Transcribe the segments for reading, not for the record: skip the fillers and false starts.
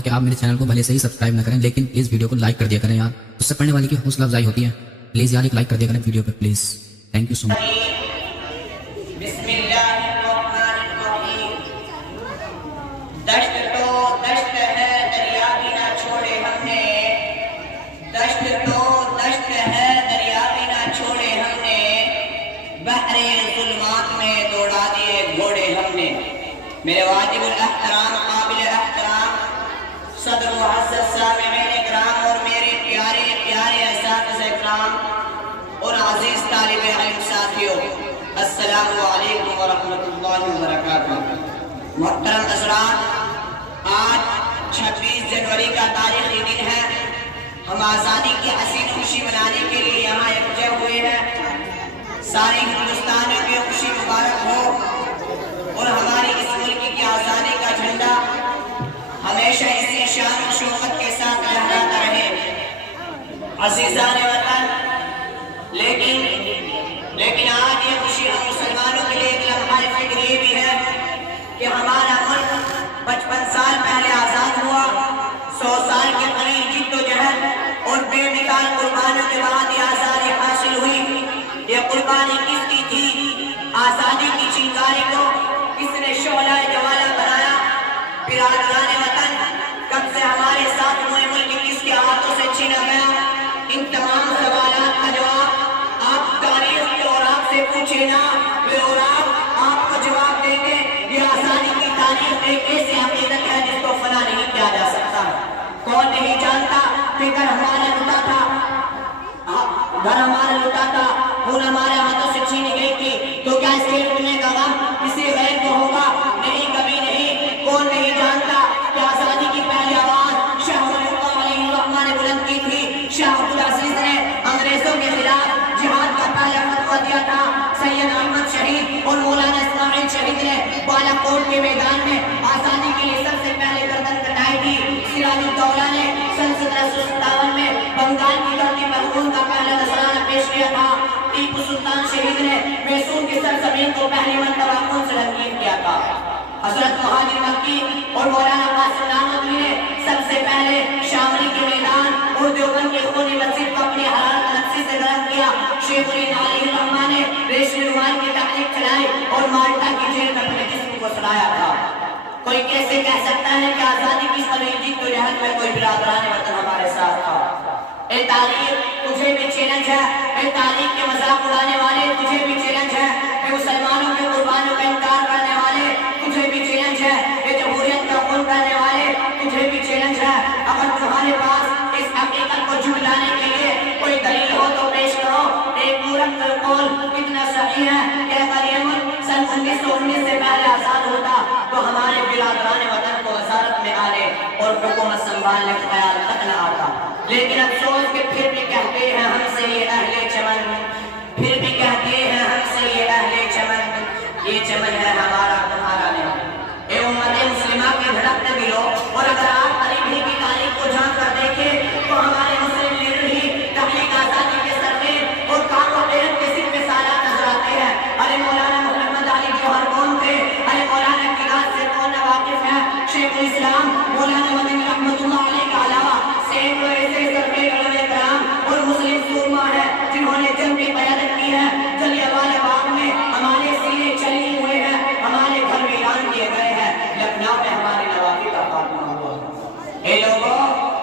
گا کہ آپ میرے چینل کو بھلے سے ہی سبسکرائب نہ کریں لیکن پلیز ویڈیو کو لائک کر دیا کریں یار، اس سے پڑھنے والے کی حوصلہ افزائی ہوتی ہے. پلیز یار ایک لائک کر دیا کریں ویڈیو پہ پلیز. تھینک یو سو مچ. بسم اللہ الرحمن الرحیم. دشت تو دشت ہے دریا بھی نہ چھوڑے ہم نے، دشت تو دشت ہے دریا بھی نہ چھوڑے ہم نے، بحر ظلمات میں دوڑا دیے گھوڑے ہم نے. میرے واجب الاحترام قابل احترام صدر معزز سامعین کرام اور میرے پیارے پیارے اساتذہ کرام اور عزیز طالب علم ساتھیوں، السلام علیکم ورحمۃ اللہ وبرکاتہ. محترم حضرات، آج 26 جنوری کا تاریخی دن ہے. ہم آزادی کی حسین خوشی منانے کے لیے یہاں یکجا ہوئے ہیں. سارے ہندوستان میں خوشی مبارک ہو اور ہماری اس ملک کی آزادی کا جھنڈا ہمیشہ اسی شان و شوکت کے ساتھ لہراتا رہے. عزیزان وطن، لیکن آج یہ خوشی ہم مسلمانوں کے لیے ایک لمحہ فکر یہ بھی ہے کہ ہمارا ملک 55 سال پہلے آزاد ہوا. 100 سال کے قریب جد و جہد اور بے مثال قربانیوں کے بعد یہ آزادی حاصل ہوئی. یہ قربانی کس کی تھی؟ آزادی کی چنگاری کو کس نے شعلہ جوالا بنایا؟ برادران وطن، کب سے ہمارے ساتھ ہوئے ملک کس کے ہاتھوں سے چھینا گیا؟ ان تمام سوالات کا جواب آپ تاریخ کے اوراق سے پوچھے نا، وہ اوراق آپ کو جواب دیں گے. یہ آزادی کی تاریخ ایک ایسی حقیقت ہے جس کو فنا نہیں کیا جا سکتا. کون نہیں جانتا کہ گھر ہمارا لٹا تھا، خون ہمارے ہاتھوں سے چھینی گئی تھی، تو کیا اس کے لٹنے کا غم کسی غیر کو ہوگا؟ نہیں، کبھی نہیں. کون نہیں جانتا کہ آزادی کی پہلی آواز شاہ ولی اللہ علیہ الرحمہ نے بلند کی تھی. شاہ عبدالعزیز نے انگریزوں کے خلاف جہاد کا پہلا فتویٰ دیا تھا. سید احمد شہید اور مولانا اسماعیل شہید نے بالا کوٹ کے میدان میں آزادی کے لیے سب سے پہلے گردن کٹائی تھی. سراج الدولہ نے سن 1757 میں بنگال کی دھرتی پر خون کا پہلا نذرانہ پیش کیا تھا. ٹیپو سلطان شہید نے میسور کی سرزمین کو پہلی مرتبہ خون سے رنگین کیا تھا. حضرت مہاجر مکی اور مولانا قاسم نانوتوی نے سب سے پہلے شاملی کے میدان اور دیوبند کے خونی مسجد کو اپنی حرارت نفسی سے گرم کیا. شیخ الہند علیہ الرحمہ نے ریشمی رومال کی تحریک چلائی اور مالٹا کی جیل میں اپنے جسم کو سڑایا تھا. کوئی کیسے کہہ سکتا ہے کہ آزادی کی طویل جد و جہد میں کوئی برادران وطن ہمارے ساتھ تھا؟ اے تاریخ، تجھے بھی چیلنج ہے. اے تاریخ کے مذاق اڑانے والے، تجھے بھی چیلنج ہے. اے مسلمانوں کے قربانیوں کا انکار کرنے والے، تجھے بھی چیلنج ہے. اے جمہوریت کا خون کرنے والے، تجھے بھی چیلنج ہے. اگر تمہارے پاس اس حقیقت کو جھٹلانے کے لیے کوئی دلیل ہو تو پیش کرو. ایک مورخ کا قول کتنا صحیح ہے کہ اگر یہ ملک سن 1919 سے پہلے آزاد ہوتا تو ہمارے برادران وطن کو وزارت میں آنے اور حکومت سنبھالنے کا خیال تک نہ آتا. لیکن افسوس کہ پھر بھی کہتے ہیں ہم سے یہ اہل چمن، پھر بھی کہتے ہیں ہم سے یہ اہل چمن، یہ چمن ہے ہمارا تمہارا نہیں. اے امت مسلمہ کے دھڑکتے دلوں، اور اگر آپ قریب ہی کی تاریخ کو جھانک کر دیکھیں تو ہمارے مسلم لیڈر ہی تحریک آزادی کے سردار اور کام و غیرت کے سر پہ سالات نظر آتے ہیں. ارے مولانا محمد علی جوہر کون تھے؟ ارے مولانا قرات سے کون واقف ہے؟ شیخ الاسلام مولانا مدنی رحمۃ اللہ علیہ کے علاوہ سینکڑوں ایسے سرکار علماء کرام اور مسلم سورما ہیں جنہوں نے جنگ کی قیادت کی ہے. جلیانوالہ باغ میں ہمارے سینے چلی ہوئے ہیں، ہمارے گھر ویران کیے گئے ہیں، لکھنؤ میں ہمارے نوابی کا خاتمہ ہوا. اے لوگوں،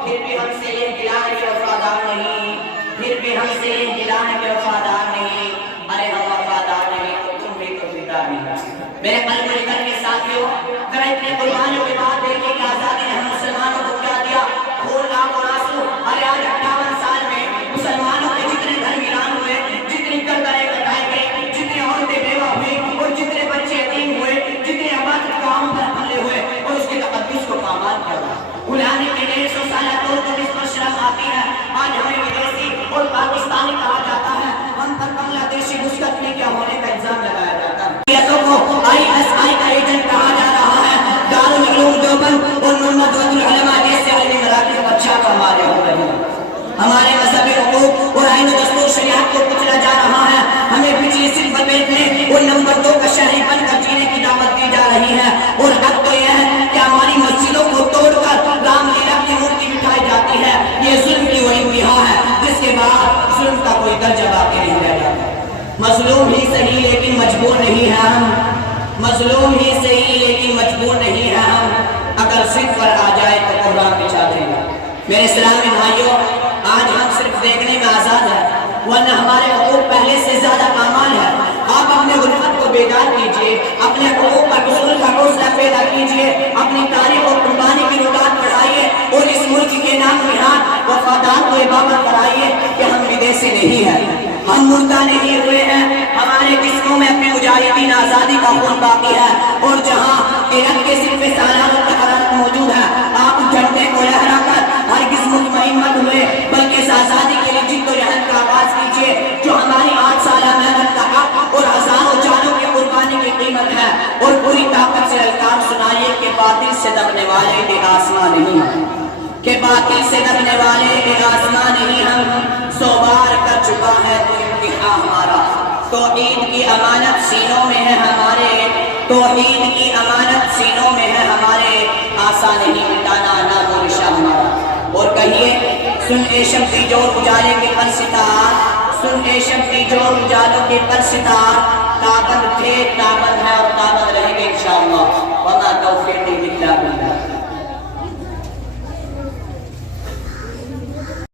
پھر بھی ہم سے یہ گلا ہے کہ وفادار نہیں، پھر بھی ہم سے یہ گلا ہے کہ وفادار نہیں. ارے ہم وفادار نہیں تو تم بھی تو فدا نہیں. میرے قلب و جگر کے ساتھیوں، ذرا اتنے قربانیوں کے بعد دیکھیں کہ آزادی نے ہم مسلمانوں کو کیا دیا. خون آگ اور آنسو. ارے آج 58 سال میں مسلمانوں کے جتنے گھر ویران ہوئے، جتنی گردنیں کٹائی گئی، جتنی عورتیں بیوہ ہوئی اور جتنے بچے یتیم ہوئے، جتنے عبادت گاہوں پر حملے ہوئے اور اس کے تقدس کو پامال کیا، بلانے کے 150 سالہ دور کو جس پر شرم آتی ہے. آج ہمیں ودیسی اور پاکستانی کہا جاتا ہے، ہم پر بنگلہ دیشی گھسکٹ میں کیا ہونے کا الزام لگایا جاتا ہے. کو ISI کا ایجنٹ کہا جا رہا ہے. دارالعلوم دیوبند اور محمد العلماء جیسے علمی مراکز کو اچھا کو ہمارے ہو رہے ہیں. ہمارے مذہبی حقوق اور آئین و دستور شریعت کو کچلا جا رہا ہے. ہمیں پچھلی صرف بیٹھنے اور نمبر 2 کا شہری بن کر جینے کی دعوت دی جا رہی ہے. اور حق تو یہ ہے کہ ہماری مسجدوں کو توڑ کر رام میرے اسلامی بھائیوں، آج ہم صرف دیکھنے میں آزاد ہیں، ورنہ ہمارے حقوق پہلے سے زیادہ پامال ہے۔ آپ اپنے غربت کو بیدار کیجئے، اپنے حقوق پر حصول کا حوصلہ پیدا کیجئے، اپنی تاریخ اور قربانی کی رکاوٹ بڑھائیے اور اس ملک کے نام نہاد وفادار کو عبادت کرائیے کہ ہم بدیسی نہیں ہیں، ہم مردہ نہیں ہوئے ہیں، ہمارے جسموں میں اپنے مجاہدین آزادی کا خون باقی ہے، اور جہاں علم کے صرف سالانہ حرارت موجود ہے، آپ جھنڈے کو لہرا کر ہرگز مطمئن مت ہوئے، بلکہ اس آزادی کے لیے جد و جہد کا آغاز کیجیے جو ہماری 8 سالہ محنت کا حق اور ہزاروں جانوں کی قربانی کی قیمت ہے، اور پوری طاقت سے الکار سنائیے کہ باطل سے دبنے والے بے آسمان نہیں ہیں، کہ باطل سے دبنے والے بے آسمان نہیں، ہم 100 بار کر چکا ہے تو امتحان ہمارا، توحید کی امانت سینوں میں ہے ہمارے، توحید کی امانت سینوں میں ہے ہمارے، آسان نہیں مٹانا نہ وہ رشا ہمارا۔ اور کہیے سن اے شمسی جور اجالے کے پر ستار، سن اے شمسی جور اجالوں کے پر ستار، تابند تھے